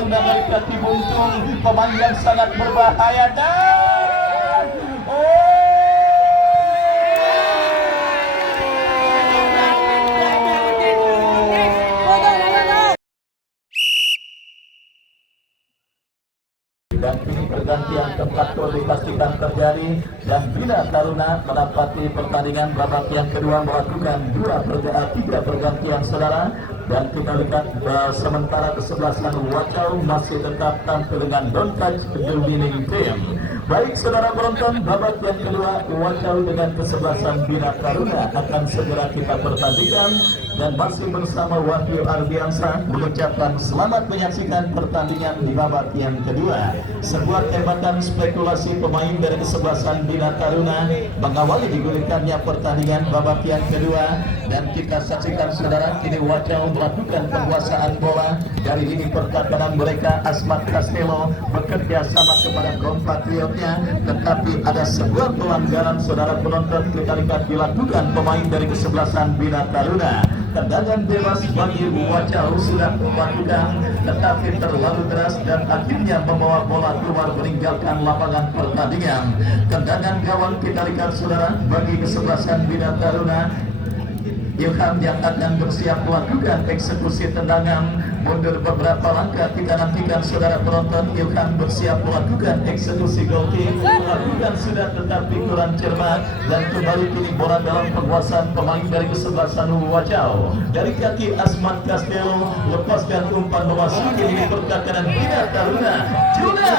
Taruna dari kaki buntung, pemain yang sangat berbahaya dan dan kini pergantian tempat dipastikan terjadi dan Bina Taruna menapati pertandingan babak yang kedua melakukan 3 pergantian saudara. Dan kita lihat sementara kesebelasan Wacau masih tetap tampil dengan don't touch the winning team. Baik saudara penonton, babak yang kedua Wacau dengan kesebelasan Bina Taruna akan segera kita pertandingan dan masih bersama Wahyu Ardiansa mengucapkan selamat menyaksikan pertandingan di babak yang kedua. Sebuah tembakan spekulasi pemain dari kesebelasan Bina Taruna mengawali digulirkannya pertandingan babak yang kedua dan kita saksikan saudara kini Wacau melakukan penguasaan bola dari lini pertahanan mereka. Asmat Castello bekerja sama kepada kompatriotnya, tetapi ada sebuah pelanggaran saudara penonton kita lihat dilakukan pemain dari kesebelasan Bina Taruna. Tendangan bebas bagi Wacau sudah melakukan, tetapi terlalu deras dan akhirnya membawa bola keluar meninggalkan lapangan pertandingan. Tendangan gawang kita lihat saudara bagi kesebelasan Bina Taruna. Ilham yang akan bersiap melakukan eksekusi tendangan, mundur beberapa langkah kita nantikan saudara penonton. Ilham bersiap melakukan eksekusi gol kick, melakukan sudah tetapi kurang cermat dan kembali kini bola dalam penguasaan pemain dari kesebelasan Wacau. Dari kaki Asmat Castello lepaskan umpan memasuki lini pertahanan Bina Taruna. Juna,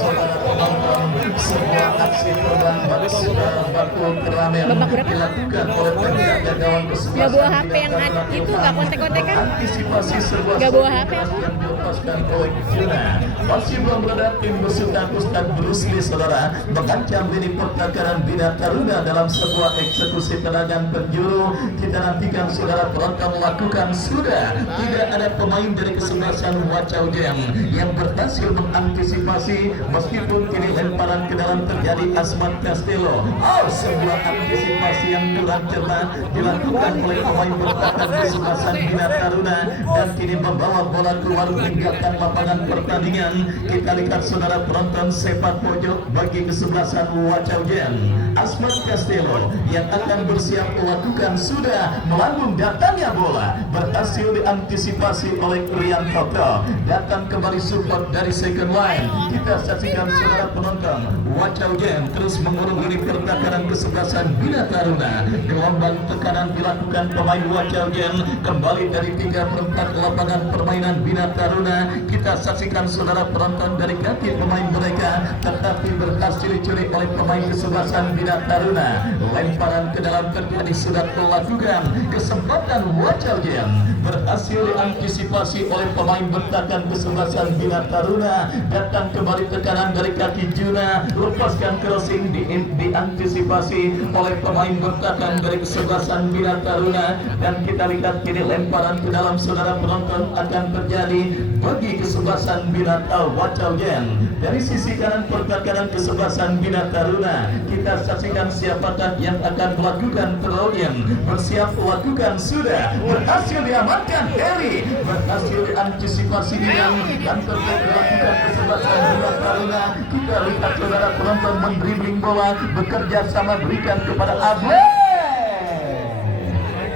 saudara penonton, sebuah aksi terbang sudah baku keramaian dilakukan oleh penjaga gawang kesebelasan. Gak bawa HP yang itu, gak kontek-kontekan. Antisipasi sebuah gak bawa HP aku. yang dilepaskan oleh Juna. Masih belum berada tim besutan Ustaz Bruce Lee saudara mengancam lini pertahanan Bina Taruna dalam sebuah eksekusi tendangan penjuru. Kita nantikan saudara penonton melakukan sudah tidak ada pemain dari kesebelasan Wacau Jam yang berhasil mengantisipasi meskipun kini lemparan ke dalam terjadi Asmat Castello. Sebuah antisipasi yang kurang cermat dilakukan oleh pemain bertahan kesebelasan Bina Taruna dan kini membawa bola keluar meninggalkan lapangan pertandingan. Kita lihat saudara penonton sepak pojok bagi kesebelasan Wacau Jam. Asmat Castello yang akan bersiap melakukan sudah melambung datangnya bola berhasil diantisipasi oleh Rian Toto. Datang kembali support dari second line. Kita saksikan saudara penonton Wacau Jam terus mengurung lini pertahanan kesebelasan Bina Taruna. Gelombang tekanan dilakukan pemain Wacau Jam kembali dari 3/4 lapangan permainan Bina Taruna. Kita saksikan saudara penonton dari kaki pemain mereka tetapi berhasil dicuri oleh pemain kesebelasan Bina Taruna. Lemparan ke dalam terjadi sudah melakukan kesempatan Wacau Jam berhasil diantisipasi oleh pemain bertahan kesebelasan Bina Taruna. Datang kembali tekanan dari kaki Juna, lepaskan crossing diantisipasi oleh pemain bertahan dari kesebelasan Bina Taruna dan kita lihat kini lemparan ke dalam saudara penonton akan terjadi bagi kesebelasan Bina Wacau Jam. Dari sisi kanan pertahanan kesebelasan Bina Taruna kita saksikan siapakah yang akan melakukan terobosan. Bersiap melakukan sudah berhasil diamankan Heri, berhasil diantisipasi yang dan terjadi dilakukan kesebelasan Bina Taruna. Kita lihat saudara penonton mendribling bola bekerja sama berikan kepada Abu.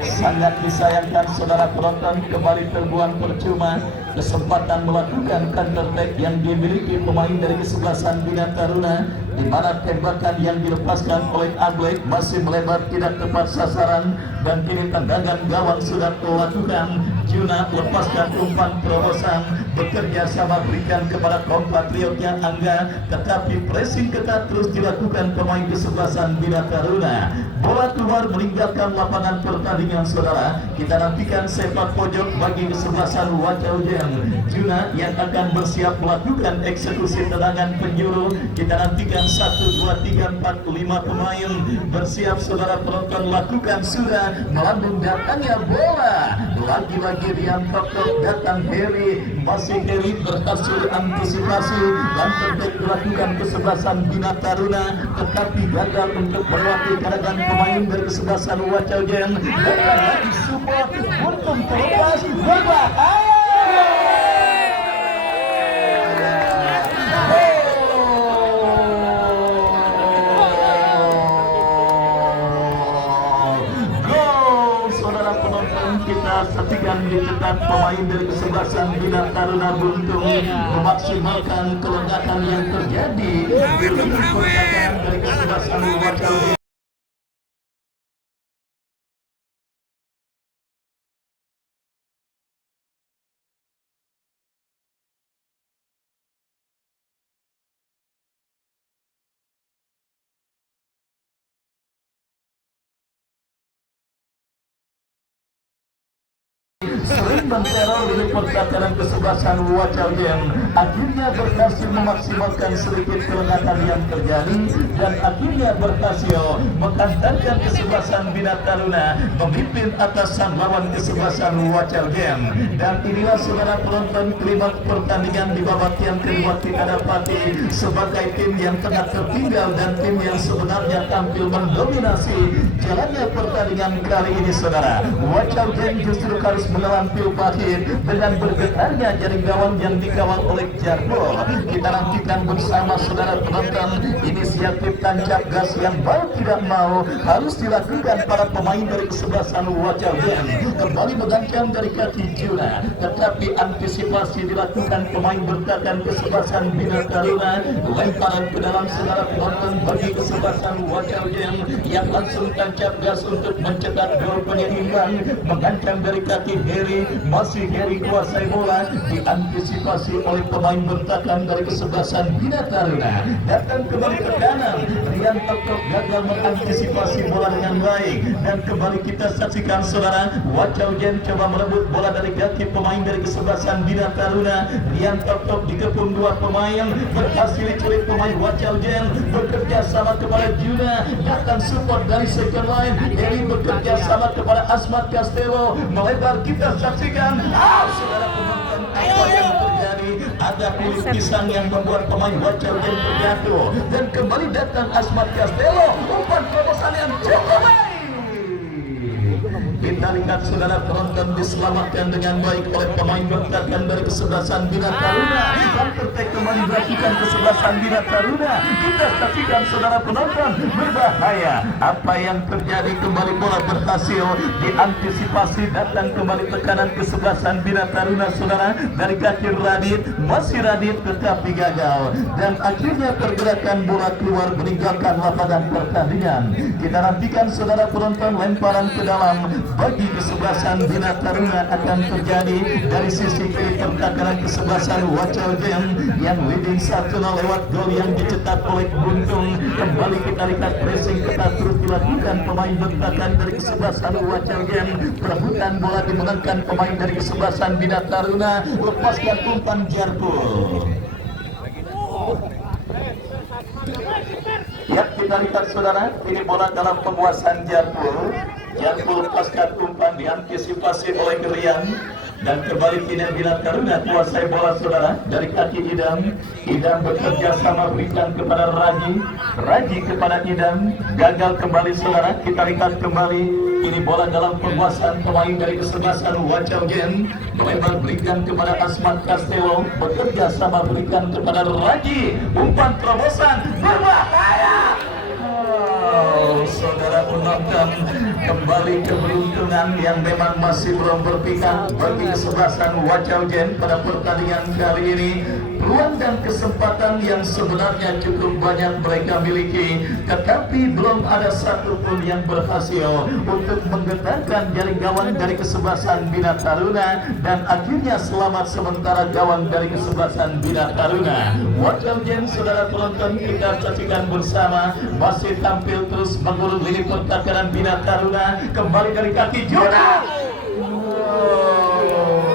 Sangat disayangkan saudara penonton kembali terbuang percuma kesempatan melakukan counter attack yang dimiliki pemain dari kesebelasan Bina Taruna, di mana tembakan yang dilepaskan oleh Aglek masih melebar tidak tepat sasaran dan kini tendangan gawang sudah dilakukan. Juna lepaskan umpan terobosan bekerja sama berikan kepada kompatriotnya Angga, tetapi pressing ketat terus dilakukan pemain kesebelasan Bina Taruna. Bola keluar meninggalkan lapangan pertandingan saudara. Kita nantikan sepak pojok bagi kesebelasan Wacau Jam. Juna yang akan bersiap melakukan eksekusi tendangan penjuru. Kita nantikan 1, 2, 3, 4, 5 pemain bersiap saudara penonton lakukan sudah melambung datangnya bola. Lagi-lagi Rian Toto datang Heri, masih Heri berhasil antisipasi dan terbaik dilakukan kesebelasan Bina Taruna, tetapi gagal untuk melewati karangan pemain dari kesebelasan Wacau Jam. Dan lagi support untung terlepas berbahaya. kesebelasan Bina Taruna Buntung memaksimalkan kelengkapan yang terjadi di lini pertahanan dari kesebelasan Wacau. Sering menteror di pertahanan kesebelasan Wacau yang akhirnya berhasil memaksimalkan sedikit kelengkapan yang terjadi dan akhirnya berhasil menghantarkan kesebelasan Bina Taruna memimpin atasan lawan kesebelasan Wacau Game. Dan inilah saudara penonton klimaks pertandingan di babak yang kedua kita dapati sebagai tim yang tengah tertinggal dan tim yang sebenarnya tampil mendominasi jalannya pertandingan kali ini saudara. Wacau Game justru harus menampil pahit dengan bergetarnya jaring gawang yang dikawal oleh Jarbo. Kita nantikan bersama saudara penonton inisiatif tancap gas yang mau tidak mau harus dilakukan para pemain dari kesebelasan Wacau Game. Kembali mengancam dari kaki Juna, tetapi antisipasi dilakukan pemain bertahan kesebelasan Bina Taruna. Lemparan ke dalam saudara penonton bagi kesebelasan Wacau Game yang langsung tancap gas untuk mencetak gol penyeimbang. Mengancam dari kaki Heri, masih Heri kuasai bola, diantisipasi oleh pemain bertahan dari kesebelasan Bina Taruna. Datang kembali ke kanan, Rian Totok gagal mengantisipasi bola dengan baik dan kembali kita saksikan saudara Wacau Game coba merebut bola dari kaki pemain dari kesebelasan Bina Taruna. Rian Totok dikepung dua pemain, berhasil diculik pemain Wacau Game, bekerja sama kepada Juna, datang support dari second line. Heri bekerja sama kepada Asmat Castello, melebar kita saksikan. Saudara penonton, apa yang terjadi? Ada kulit pisang yang membuat pemain Wacau Game terjatuh dan kembali datang Asmat Castello, umpan terobosan yang cukup baik. Kita lihat saudara penonton diselamatkan dengan baik oleh pemain bertahan dari kesebelasan Bina Taruna. Hampir kembali dilakukan kesebelasan Bina Taruna. Kita saksikan saudara penonton, berbahaya. Apa yang terjadi? Kembali bola berhasil diantisipasi, datang kembali tekanan kesebelasan Bina Taruna saudara dari kaki Radit, masih Radit tetapi gagal dan akhirnya pergerakan bola keluar meninggalkan lapangan pertandingan. Kita nantikan saudara penonton lemparan ke dalam bagi kesebelasan Bina Taruna akan terjadi dari sisi kiri pertahanan kesebelasan Wacau Game yang leading 1-0 lewat gol yang dicetak oleh Buntung. Kembali kita lihat pressing ketat terus dilakukan pemain bertahan dari kesebelasan Wacau Game. Perebutan bola dimenangkan pemain dari kesebelasan Bina Taruna, lepaskan umpan Jarpul. Ya, kita lihat saudara, ini bola dalam penguasaan Jarpul. Jarpul lepaskan umpan diantisipasi oleh Rian dan kembali kini Bina Taruna kuasai bola saudara dari kaki Idam. Idam bekerja sama berikan kepada Raji kepada Idam, gagal kembali saudara. Kita lihat kembali ini bola dalam penguasaan pemain dari kesebelasan Wacau Game, melebar berikan kepada Asmat Castello, bekerja sama berikan kepada Raji, umpan terobosan berbahaya. Saudara penonton, kembali keberuntungan yang memang masih belum berpihak bagi kesebelasan Wacau Game pada pertandingan kali ini. Peluang dan kesempatan yang sebenarnya cukup banyak mereka miliki, tetapi belum ada satupun yang berhasil untuk menggetarkan jaring gawang dari kesebelasan Bina Taruna dan akhirnya selamat sementara gawang dari kesebelasan Bina Taruna. Wacau Game saudara penonton, kita saksikan bersama masih tampil terus mengurung lini pertahanan Bina Taruna. Kembali dari kaki Juna.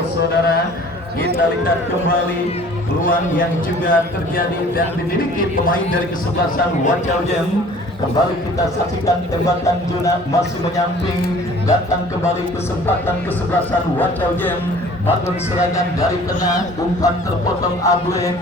Saudara, kita lihat kembali peluang yang juga terjadi dan dimiliki pemain dari kesebelasan Wacau Game. Kembali kita saksikan tembakan Juna masih menyamping, datang kembali kesempatan kesebelasan Wacau Game. Bangun serangan dari tengah, umpan terpotong Abre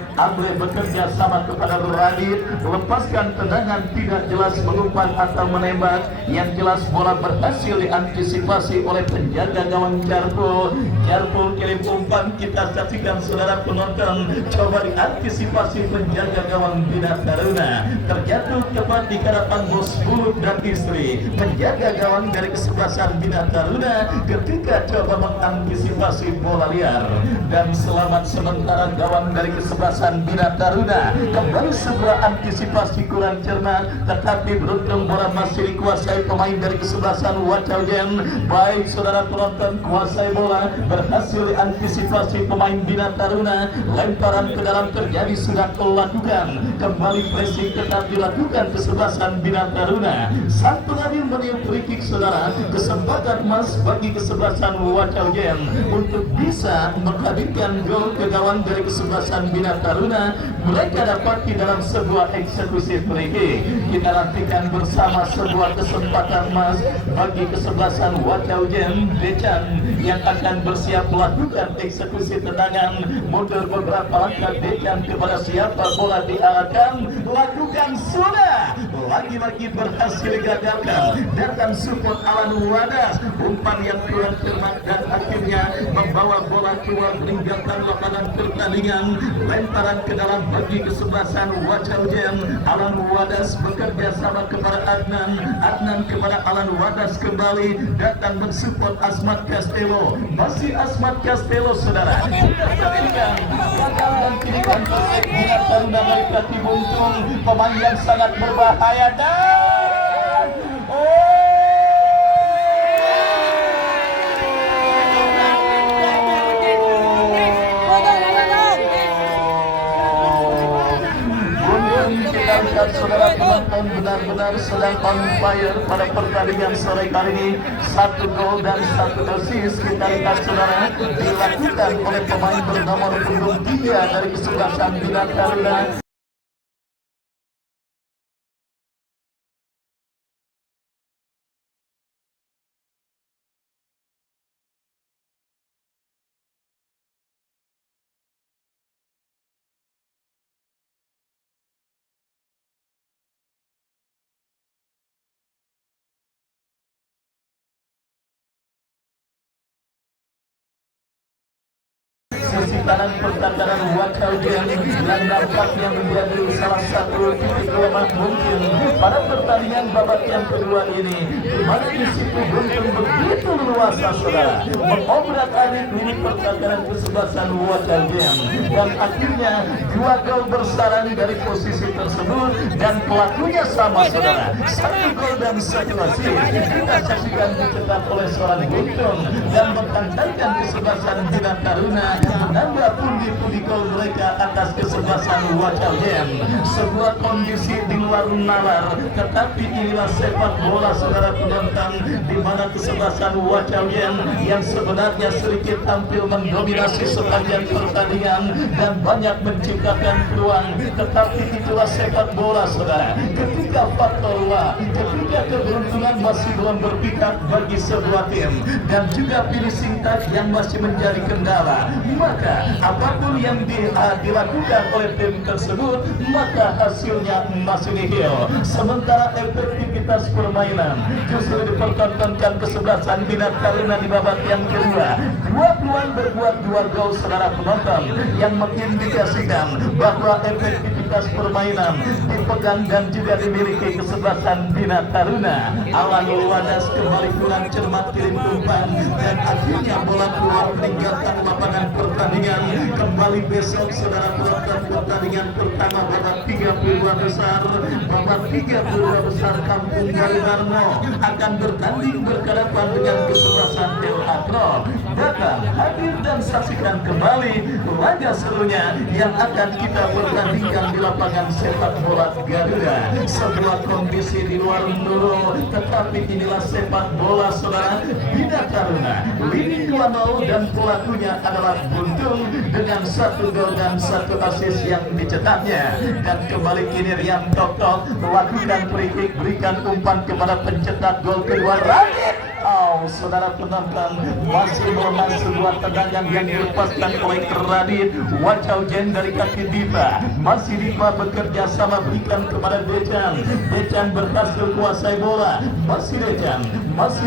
bekerja sama kepada Radit, lepaskan tendangan tidak jelas mengumpan atau menembak, yang jelas bola berhasil diantisipasi oleh penjaga gawang Jarpul kirim umpan, kita saksikan saudara penonton, coba diantisipasi penjaga gawang Bina Taruna, terjatuh tepat di hadapan bos Bulut dan istri, penjaga gawang dari kesebelasan Bina Taruna ketika coba mengantisipasi bola liar. Dan selamat sementara gawang dari kesebelasan Bina Taruna. Kembali sebuah antisipasi kurang cermat, tetapi beruntung bola masih dikuasai pemain dari kesebelasan Wacaujen. Baik saudara penonton, kuasai bola berhasil diantisipasi pemain Bina Taruna. Lemparan ke dalam terjadi sudah dilakukan. Kembali pressing tetap dilakukan kesebelasan Bina Taruna. Satu lagi meniup free kick saudara. Kesempatan emas bagi kesebelasan Wacaujen untuk bisa menghadirkan gol ke gawang dari kesebelasan Bina Taruna. Mereka dapat di dalam sebuah eksekusi free kick. Kita nantikan bersama sebuah kesempatan emas bagi kesebelasan Wacaujen. Decan yang akan bersiap melakukan eksekusi tendangan, mundur beberapa langkah. Decan kepada siapa bola diarahkan, lakukan sudah, lagi-lagi berhasil digagalkan. Datang support Alan Wadas, umpan yang kurang cermat dan akhirnya membawa bola keluar meninggalkan lapangan pertandingan. Lemparan ke dalam bagi kesebelasan Wacaujen. Alan Wadas bekerja sama kepada Adnan kepada Alan Wadas kembali datang mensupport Asmat Castello. Masih Asmat Castello saudara. Dan kini kontak Bina Taruna mereka Tibuntung, pemain yang sangat berbahaya dan saudara penonton benar-benar sedang on fire pada pertandingan sore kali ini. 1 gol dan 1 assist kita lihat saudara dilakukan oleh pemain bernomor punggung 3 dari kesebelasan Bina Taruna. Sisi kanan pertahanan Wacaujen yang nampaknya menjadi salah satu titik lemah mungkin pada pertandingan babak yang kedua ini, di mana di situ Buntung begitu luasa saudara mengobrak-abrik lini pertahanan kesebelasan Wacaujen, dan akhirnya 2 gol bersarang dari posisi tersebut dan pelakunya sama saudara, 1 gol dan 1 assist. Kita saksikan dicetak oleh seorang Buntung dan mengantarkan kesebelasan Bina Taruna menambah pundi-pundi gol mereka atas kesebelasan Wacaujen. Sebuah kondisi di luar nalar, tetapi inilah sepak bola saudara penonton, di mana kesebelasan Wacaujen yang sebenarnya sedikit tampil mendominasi sepanjang pertandingan dan banyak menciptakan peluang, tetapi itulah sepak bola saudara. Ketika faktor ketika keberuntungan masih belum berpihak bagi sebuah tim dan juga finishing touch yang masih menjadi kendala, maka apapun yang dilakukan oleh tim tersebut maka hasilnya masih nihil. Sementara efektivitas permainan justru dipertontonkan kesebelasan Bina Taruna di babak yang kedua. 2 peluang berbuat 2 gol saudara penonton yang mengindikasikan bahwa efektivitas permainan dipegang dan juga dimiliki kesebelasan Bina Taruna. Alan Wadas kembali kurang cermat kirim umpan dan akhirnya bola keluar meninggalkan lapangan pertandingan. Kembali besok saudara penonton, pertandingan pertama babak 32 besar, babak 32 besar Kampung Garudarmo akan bertanding berhadapan dengan kesebelasan El Agro. Datang, hadir dan saksikan kembali laga serunya yang akan kita pertandingkan di lapangan sepak bola Garuda. Sebuah kondisi di luar nurul, tetapi inilah sepak bola saudara. Bina Taruna leading 2-0 dan pelakunya adalah Buntung dengan 1 gol dan 1 assist yang dicetaknya. Dan kembali kini Rian Toktok melakukan free kick, berikan umpan kepada pencetak gol kedua Radit. Saudara penonton, masih melemah sebuah tendangan yang dilepaskan oleh Radit. Wacaujen dari kaki Diva, masih Diva bekerja sama berikan kepada Decan. Decan berhasil kuasai bola, masih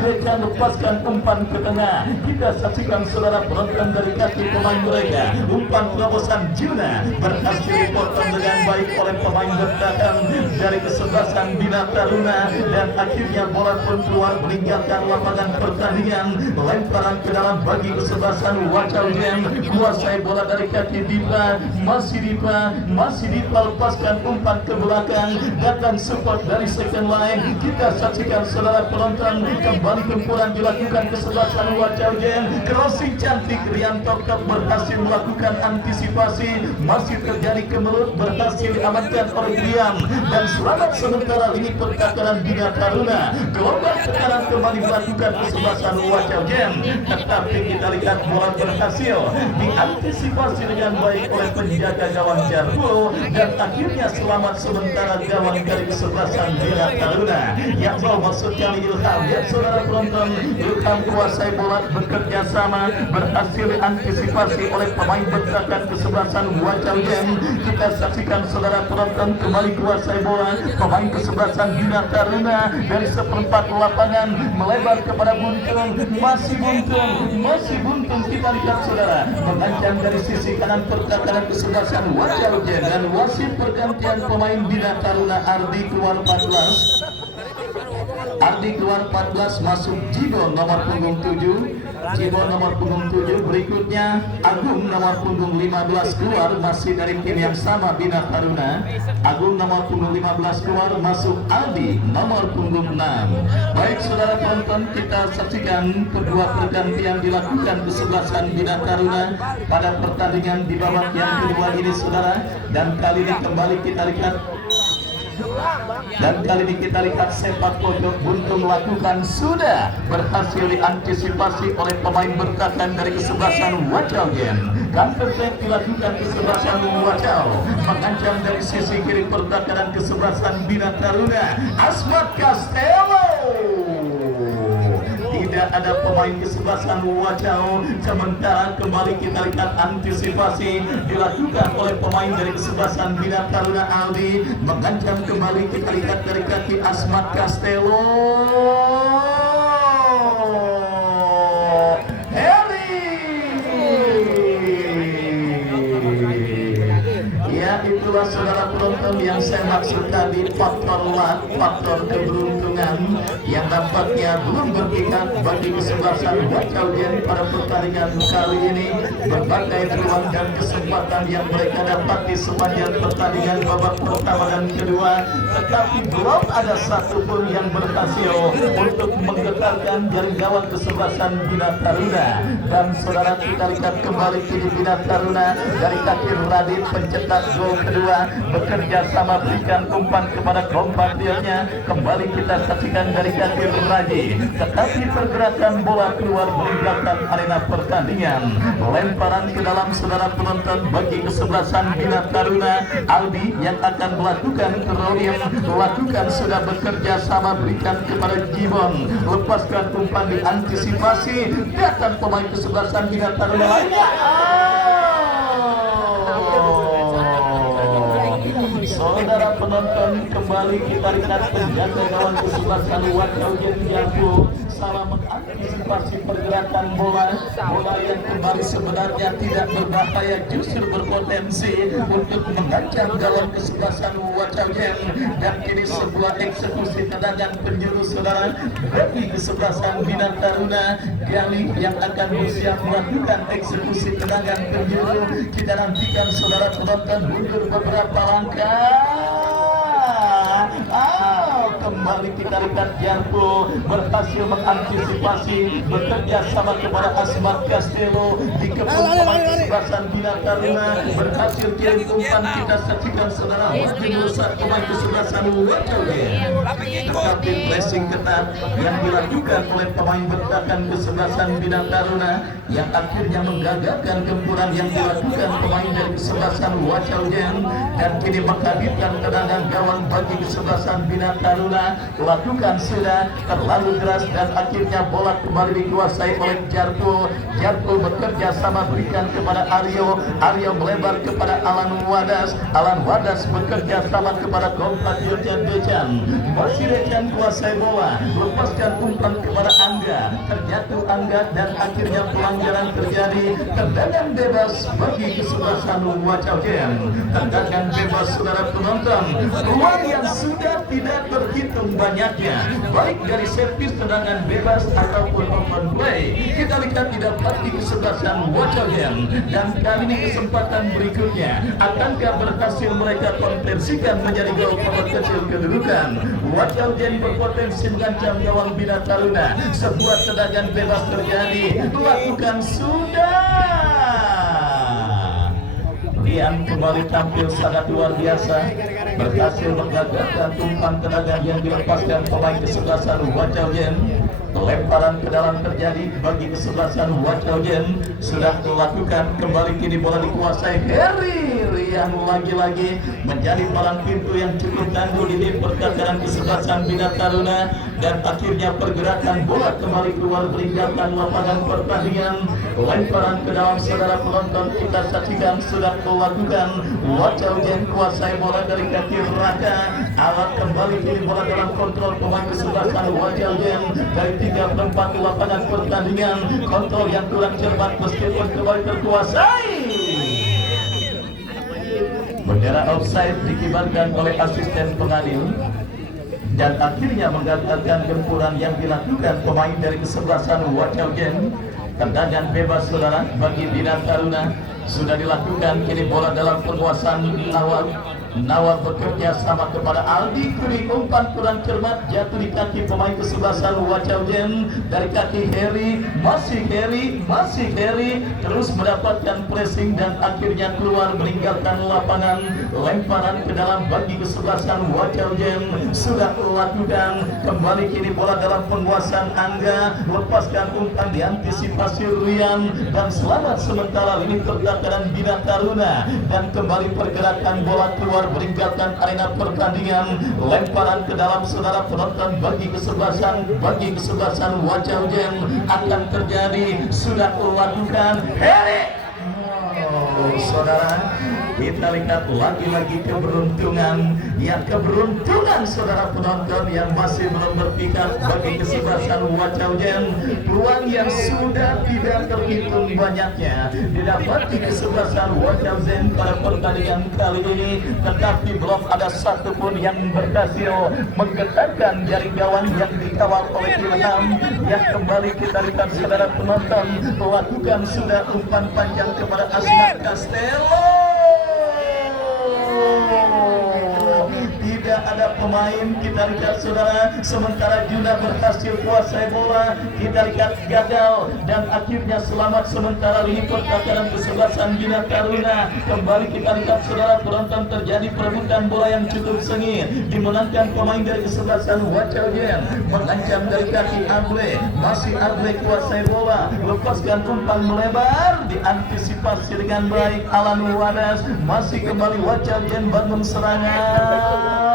Decan lepaskan umpan ke tengah. Kita saksikan saudara penonton dari kaki pemain mereka, umpan terobosan Juna berhasil dipotong dengan baik oleh pemain bertahan dari kesebelasan Bina Taruna dan akhirnya bola pun keluar meninggalkan lapangan pertandingan. Lemparan ke dalam bagi kesebelasan Wacau Jam, kuasai bola dari kaki Dipa, masih Dipa lepaskan umpan ke belakang, datang support dari second line. Kita saksikan saudara penonton, kembali gempuran dilakukan kesebelasan Wacau Jam. Crossing cantik, Rian Tokap berhasil melakukan antisipasi, masih terjadi kemelut, berhasil diamankan oleh Rian, dan selamat sementara ini pertakaran Bina Taruna. Gelombang tekanan kembali melakukan kesebelasan Wacau Jam, tetapi kita lihat bola berhasil diantisipasi dengan baik oleh penjaga gawang Jarwo, dan akhirnya selamat sementara gawang dari kesebelasan Bina Taruna. Yang mau masuk kali Ilham, ya saudara penonton, Ilham kuasai bola, bekerja sama, berhasil diantisipasi oleh pemain bertahan kesebelasan Wacau Jam. Kita saksikan saudara penonton, kembali kuasai bola, pemain kesebelasan Bina Taruna dari seperempat lapangan melebar kepada Buntung, masih buntung kita lihat saudara, mengancam dari sisi kanan pertahanan kesebelasan Wacau Jam, dan wasit pergantian pemain Bina Taruna Ardi keluar 14, masuk Jibon nomor punggung 7, berikutnya Agung nomor punggung 15 keluar, masih dari tim yang sama Bina Taruna. Agung nomor punggung 15 keluar, masuk Aldi nomor punggung 6. Baik saudara penonton, kita saksikan kedua pergantian dilakukan kesebelasan Bina Taruna pada pertandingan di babak yang kedua ini saudara, dan kali ini kembali kita lihat sepak pojok Buntung lakukan sudah berhasil diantisipasi oleh pemain bertahan dari kesebelasan Wacau Jam. Counter attack dilakukan kesebelasan Wacau, mengancam dari sisi kiri pertahanan kesebelasan Bina Taruna. Asmat Castello, tidak ada pemain kesebelasan Wacau, sementara kembali kita lihat antisipasi dilakukan oleh pemain dari kesebelasan Bina Taruna Aldi, mengancam kembali kita lihat dari kaki Asmat Castello. Itulah saudara penonton yang saya maksud tadi, faktor luck, faktor keberuntungan yang nampaknya belum berpihak bagi kesebelasan Wacau Jam pada pertandingan kali ini. Berbagai peluang dan kesempatan yang mereka dapat di sepanjang pertandingan babak pertama dan kedua, tetapi belum ada satupun yang berhasil untuk menggetarkan dari gawang kesebelasan Bina Taruna. Dan saudara kita lihat kembali kini Bina Taruna dari kaki Radit pencetak gol kedua, bekerja sama berikan umpan kepada kompatriotnya. Kembali kita saksikan dari kaki Raji, tetapi pergerakan bola keluar meninggalkan arena pertandingan. Lemparan ke dalam saudara penonton bagi kesebelasan Bina Taruna. Aldi yang akan melakukan keroyok, lakukan sudah bekerja sama berikan kepada Jibon, lepaskan umpan diantisipasi, datang pemain kesebelasan Bina Taruna lainnya. Saudara penonton, kembali kita lihat penjaga gawang kesebelasan Wacau Jam Jarwo salah mengantisipasi pergerakan bola yang kembali sebenarnya tidak berbahaya, justru berpotensi untuk mengancam gawang kesebelasan Wacau Jam. Dan kini sebuah eksekusi tendangan penjuru saudara bagi kesebelasan Bina Taruna. Gali yang akan bersiap melakukan eksekusi tendangan penjuru. Kita nantikan saudara penonton mundur beberapa langkah. Kembali kita lihat Jarwo berhasil mengantisipasi, bekerja sama kepada Asmat Castello, dikepung pemain kesebelasan Bina Taruna, berhasil kirim umpan. Kita saksikan saudara merusak pemain kesebelasan Wacau Jam, tetapi pressing ketat yang dilakukan oleh pemain bertahan kesebelasan Bina Taruna yang akhirnya menggagalkan gempuran yang dilakukan pemain dari kesebelasan Wacau Jam. Dan kini menghadirkan tendangan gawang bagi kesebelasan Bina Taruna, lakukan sudah terlalu keras dan akhirnya bola kembali dikuasai oleh Jarwo. Jarwo bekerja sama berikan kepada Aryo melebar kepada Alan Wadas bekerja sama kepada kompatriotnya Dejan. Masih Dejan kuasai bola, lepaskan umpan kepada Angga, terjatuh Angga dan akhirnya pelanggaran terjadi. Tendangan bebas bagi kesebelasan kesebelasan Wacau Jen. Tendangan bebas saudara penonton, ruang yang sudah tidak terhitung banyaknya, baik dari servis tendangan bebas ataupun open play. Kita lihat didapat di kesebelasan Wacau Jen, dan kali ini kesempatan berikutnya akankah berhasil mereka konversikan menjadi gol memperkecil kedudukan. Wacau Jen berpotensi mengancam gawang Bina Taruna. Sebuah tendangan bebas terjadi, lakukan sudah. Rian kembali tampil sangat luar biasa, berhasil menggagalkan umpan tendangan yang dilepaskan pemain kesebelasan Wacau Jen. Lemparan ke dalam terjadi bagi kesebelasan Wacau Jen. Sudah dilakukan, kembali kini bola dikuasai Heri. Rian lagi-lagi menjadi palang pintu yang cukup tangguh di pertahanan kesebelasan Bina Taruna, dan akhirnya pergerakan bola kembali keluar meninggalkan lapangan pertandingan. Lemparan ke dalam saudara penonton kita saksikan sudah dilakukan. Wacau Jen kuasai bola dari kaki Raka. Alat kembali kini bola dalam kontrol pemain kesebelasan Wacau Jen dari 3/4 lapangan pertandingan. Kontrol yang kurang cermat meskipun kembali terkuasai. Bendera offside dikibarkan oleh asisten pengadil, dan akhirnya menggagalkan gempuran yang dilakukan pemain dari kesebelasan Wacau Jen. Tendangan bebas saudara bagi Bina Taruna sudah dilakukan, kini bola dalam penguasaan Nawal bekerja sama kepada Aldi Kuri. Umpan kurang cermat jatuh di kaki pemain kesebelasan Wacau Jen. Dari kaki Heri, masih Heri terus mendapatkan pressing dan akhirnya keluar meninggalkan lapangan. Lemparan ke dalam bagi kesebelasan Wacau Jen sudah dilakukan, kembali kini bola dalam penguasaan Angga. Lepaskan umpan diantisipasi Rian, dan selamat sementara ini pertahanan Bina Taruna, dan kembali pergerakan bola keluar meninggalkan arena pertandingan. Lemparan ke dalam saudara penonton bagi kesebelasan Wacau Jen akan terjadi, sudah dilakukan Heri. Saudara, kita lihat lagi-lagi keberuntungan saudara penonton yang masih belum berpihak bagi kesebelasan Wacau Jen. Peluang yang sudah tidak terhitung banyaknya didapati kesebelasan Wacau Jen pada pertandingan kali ini, tetapi belum ada satupun yang berhasil menggetarkan jaring gawang yang dikawal oleh Ilham. Yang kembali kita lihat saudara penonton melakukan sudah umpan panjang kepada Asmat Castello. Tidak ada pemain, kita lihat saudara, sementara Juna berhasil kuasai bola, kita lihat gagal, dan akhirnya selamat sementara ini pertahanan kesebelasan Bina Taruna. Kembali kita lihat saudara penonton, terjadi perebutan bola yang cukup sengit, dimenangkan pemain dari kesebelasan Wacau Jen. Mengancam dari kaki Able, masih Able kuasai bola, lepaskan umpan melebar, diantisipasi dengan baik Alan Wadas. Masih kembali Wacau Jen bangun serangan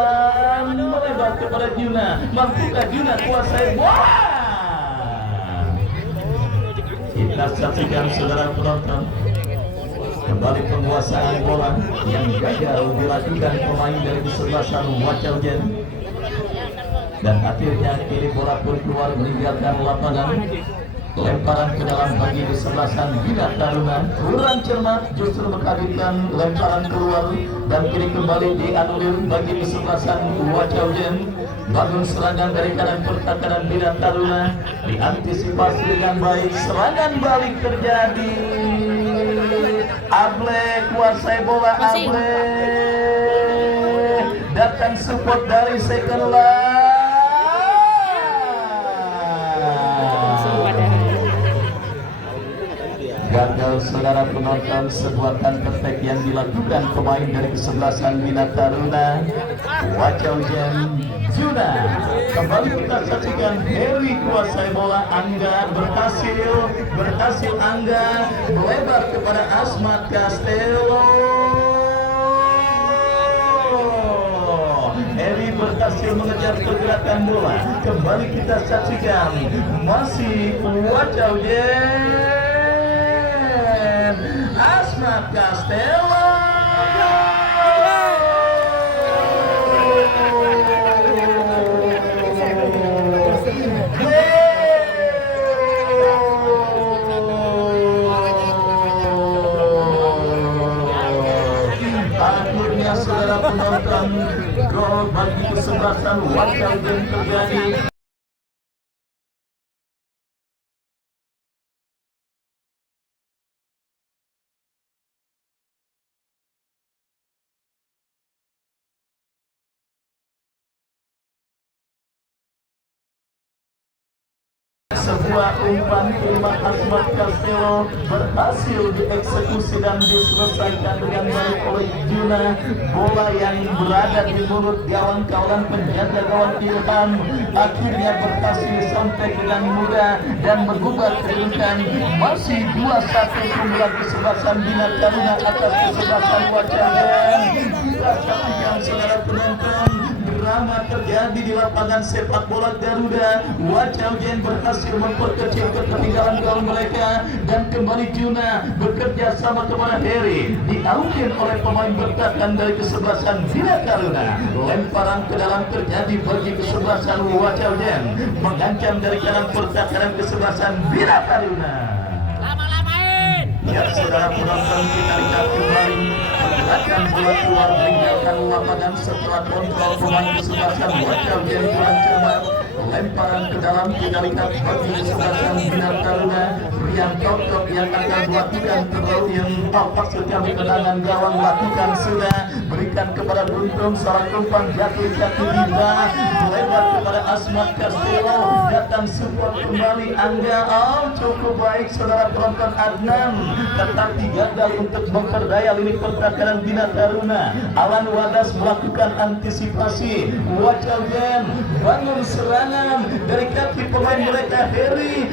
melebar kepada Juna. Mampukah Juna kuasai bola? Kita saksikan saudara penonton, kembali penguasaan bola yang gagal dilakukan pemain dari kesebelasan Wacau Jen, dan akhirnya kini bola pun keluar meninggalkan lapangan. Lemparan ke dalam bagi kesebelasan Bina Taruna kurang cermat, justru menghadirkan lemparan keluar, dan kini kembali dianulir bagi kesebelasan Wacau Jen. Bangun serangan dari kanan pertahanan Bina Taruna, diantisipasi dengan baik, serangan balik terjadi. Able kuasai bola, Able datang support dari second line. Gagal saudara penonton, sebuah counter-attack yang dilakukan pemain dari kesebelasan Bina Taruna. Wacau Jen, Juna. Kembali kita saksikan Heri kuasai bola, Angga berhasil Angga melebar kepada Asmat Castello. Heri berhasil mengejar pergerakan bola. Kembali kita saksikan masih Wacau Jen, Asmat Castello. saudara penonton. Gol bagi kesebelasan Wakal Gen terjadi. Sebuah umpan terima Asmat Castello berhasil dieksekusi dan diselesaikan dengan baik oleh Juna. Bola yang berada di mulut gawang kawanan penjaga gawang Ilham akhirnya berhasil sampai dengan mudah dan mengubah kedudukan. Masih 2-1 keunggulan kesebelasan Bina Taruna atas kesebelasan Wacajan. Kita saksikan saudara penonton, drama terjadi di lapangan sepak bola Garuda. Wacajen berhasil memperkecil ketertinggalan gol mereka dan kembali Juna bekerja sama kepada Heri, diaungkin oleh pemain bertahan dari kesebelasan Bina Taruna. Lemparan ke dalam terjadi bagi kesebelasan Wacajen, mengancam dari kanan pertahanan kesebelasan Bina Taruna. Ya saudara penonton, kita lihat kembali pergerakan bola keluar meninggalkan lapangan setelah kontrol pemain kesebelasan Wacajen kurang cermat. Lemparan ke dalam kita lihat bagi kesebelasan Bina Taruna. Rian Totok yang akan melakukan terlalu yang tampak sekali tendangan gawang lakukan sudah berikan kepada Buntung, salah umpan jatuh tiba melebar kepada Asmat Castello, datang support kembali Angga. Cukup baik saudara penonton Adnan, tetapi gagal untuk memperdaya lini pertahanan Bina Taruna. Alan Wadas melakukan antisipasi. Wacajen bangun serangan dari kaki pemain mereka Heri.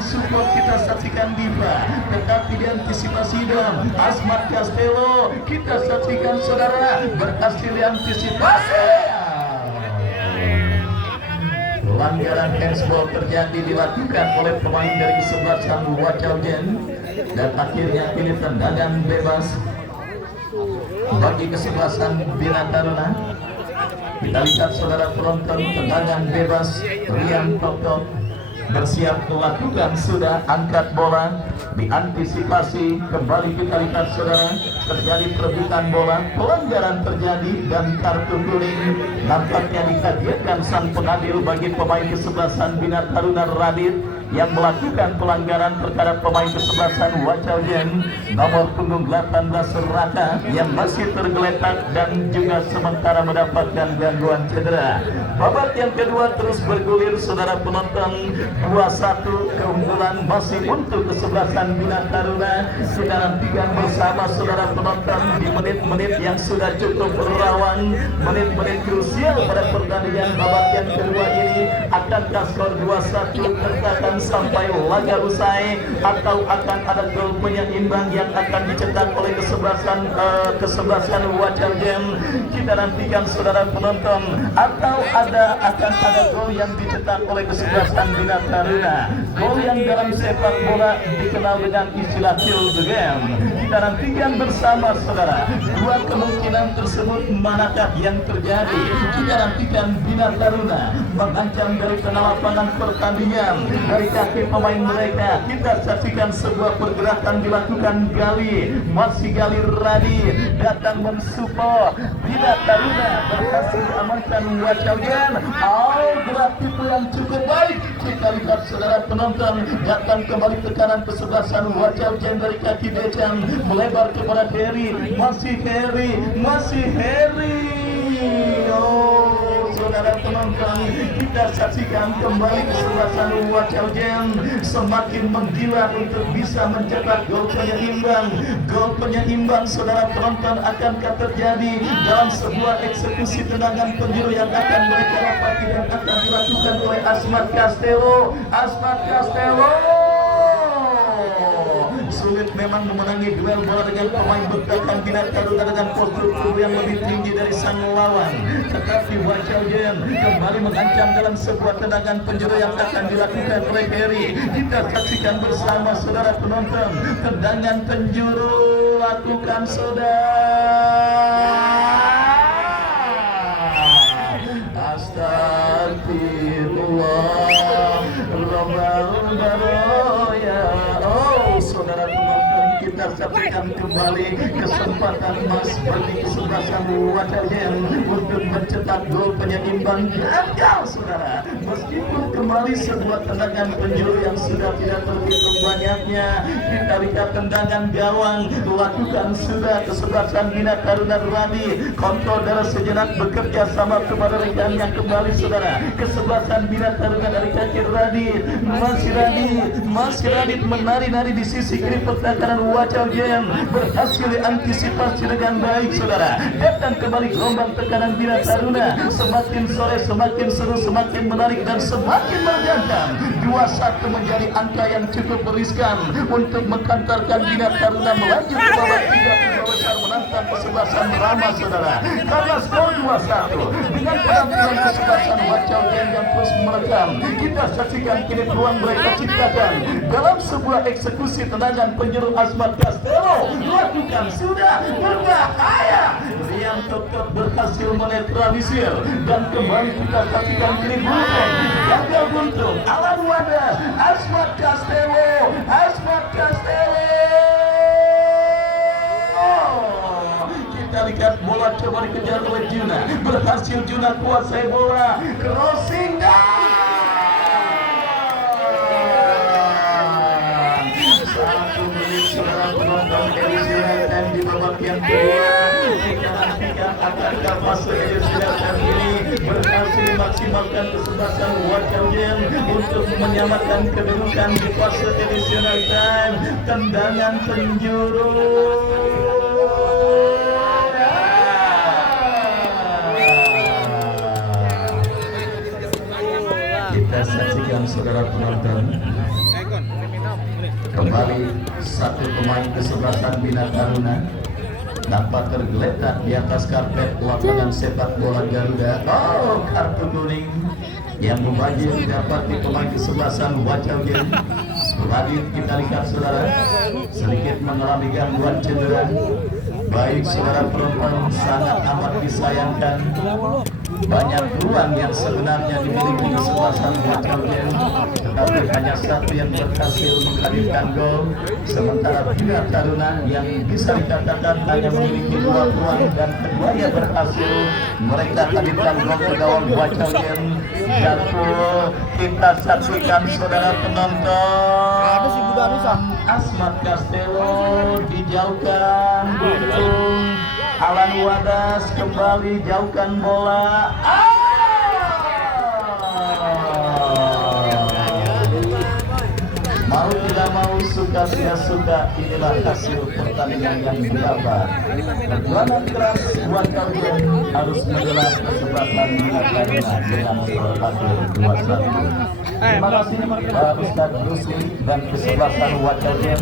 Mensupport, kita saksikan Diva, tetapi diantisipasi dan Asmat Castello. Kita saksikan saudara berhasil diantisipasi. Pelanggaran handsball terjadi dilakukan oleh pemain dari kesebelasan Wacajen dan akhirnya ini tendangan bebas bagi kesebelasan Bina Taruna. Kita lihat saudara penonton, tendangan bebas. Rian Totok bersiap melakukan sudah angkat bola, diantisipasi kembali. Kita lihat saudara, terjadi perebutan bola, pelanggaran terjadi dan kartu kuning nampaknya dikagetkan sang pengadil bagi pemain kesebelasan Bina Taruna Radit yang melakukan pelanggaran terhadap pemain kesebelasan Wacajen nomor punggung 18 Raka yang masih tergeletak dan juga sementara mendapatkan gangguan cedera. Babak yang kedua terus bergulir saudara penonton, 2-1 keunggulan masih untuk kesebelasan Bina Taruna. Kita nantikan bersama saudara penonton di menit-menit yang sudah cukup rawan, menit-menit krusial pada pertandingan babak yang kedua ini. Akankah skor 2-1 tertahan sampai laga usai, atau akan ada gol penyeimbang yang akan dicetak oleh kesebelasan Wacajen? Kita nantikan saudara penonton, atau akan ada gol yang dicetak oleh kesebelasan Bina Taruna. Gol yang dalam sepak bola dikenal dengan istilah kill the game. Kita nantikan bersama saudara, dua kemungkinan tersebut manakah yang terjadi. Kita nantikan Bina Taruna mengancam dari tengah lapangan pertandingan dari kaki pemain mereka. Kita saksikan sebuah pergerakan dilakukan Gali, masih Gali Radit datang mensupport Bina Taruna, berhasil amankan Wacajen. Gerak tipu yang cukup baik. Kita lihat saudara penonton, datang kembali tekanan kesebelasan Wacajen dari kaki Dejan melebar kepada Heri, masih Heri. Saudara penonton, kita saksikan kembali kesebelasan Wacajen semakin menggila untuk bisa mencetak gol penyeimbang. Gol penyeimbang saudara penonton akankah terjadi dalam sebuah eksekusi tendangan penjuru yang akan mereka dapati dan akan dilakukan oleh Asmat Castello. Sulit memang memenangi duel bola dengan pemain bertahan Bina Taruna dengan postur yang lebih tinggi dari sang lawan. Tetapi Wacajen kembali mengancam dalam sebuah tendangan penjuru yang akan dilakukan oleh Heri. Kita saksikan bersama saudara penonton, tendangan penjuru lakukan Astagfirullah, Rabbal Baraya. Saudara penonton, saksikan kembali kesempatan Mas bagi kesebelasan Wacajen untuk mencetak gol penyeimbang gagal saudara. Meskipun kembali sebuah tendangan penjuru yang sudah tidak terhitung banyaknya, kita lihat tendangan gawang lakukan sudah kesebelasan Bina Taruna Radi. Kontrol darah sejenak bekerja sama kepada rekannya kembali saudara. Kesebelasan Bina Taruna dari kaki Radit. Mas Radit menari-nari di sisi kiri pertahanan Wacajen, berhasil diantisipasi dengan baik saudara. Datang kembali gelombang tekanan Bina Taruna, semakin sore semakin seru, semakin menarik dan semakin menegangkan. 2-1 menjadi angka yang cukup riskan untuk menghantarkan Bina Taruna melaju ke babak 32 besar menantang kesebelasan Rama saudara. Karena skor 2-1 dengan penampilan kesebelasan Wacajen yang terus merekam, kita saksikan kini peluang mereka ciptakan dalam sebuah eksekusi tendangan penjuru Asmat Castelo lakukan sudah berbahaya. Rian tetap berhasil menetralisir dan kembali kita saksikan kini buntung gagal buntung Alan Wadas Asmat Castelo kita lihat bola coba dikejar oleh Juna, berhasil Juna kuasai bola, crossing down. Satu menit saudara penonton edisi dan di babak yang kedua kita nantikan akankah fase edisi dan ini berhasil memaksimalkan kesebelasan Wacajen untuk menyamakan kedudukan di fase additional time. Tendangan penjuru kita saksikan saudara penonton. Kembali satu pemain kesebelasan Bina Taruna nampak tergeletak di atas karpet lapangan sepak bola Garuda. Oh, kartu kuning yang membajir didapati pemain kesebelasan Wacajen. Radit kita lihat saudara sedikit mengalami gangguan cedera. Baik saudara penonton, sangat amat disayangkan. Banyak ruang yang sebenarnya dimiliki kesebelasan Wacajen, tetapi hanya satu yang berhasil menghadirkan gol. Sementara Bina Taruna yang bisa dikatakan hanya memiliki 2 ruang dan keduanya berhasil. Mereka hadirkan gol ke gawang Wacajen. Jatuh kita saksikan saudara penonton. Asmat Castelo dijauhkan, buntung Alan Wadas kembali jauhkan bola. Mau tidak mau, suka tidak suka, inilah hasil pertandingan yang berapa. Perjuangan keras Wacajen harus menjelang kesebelasan Bina Taruna dengan skor 2-1. Terima kasih Pak Ustadz Rusli dan kesebelasan Wacajen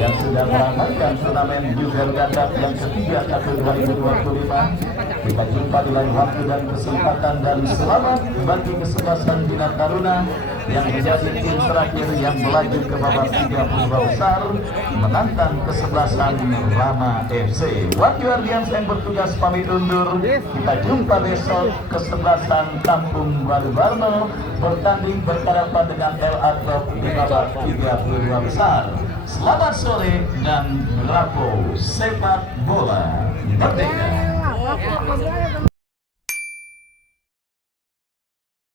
yang sudah meramaikan turnamen juga Garuda yang ketiga tahun 2025. Kita jumpa di lain waktu dan kesempatan, dan selamat bagi kesebelasan Bina Taruna yang menjadi tim terakhir yang melaju ke babak 32 besar menantang kesebelasan Rama FC. Wakil Ardians yang bertugas pamit undur. Kita jumpa besok kesebelasan Kampung Baru Barno bertanding berhadapan dengan El Atrop di babak 32 besar. Selamat sore dan bravo sepak bola merdeka.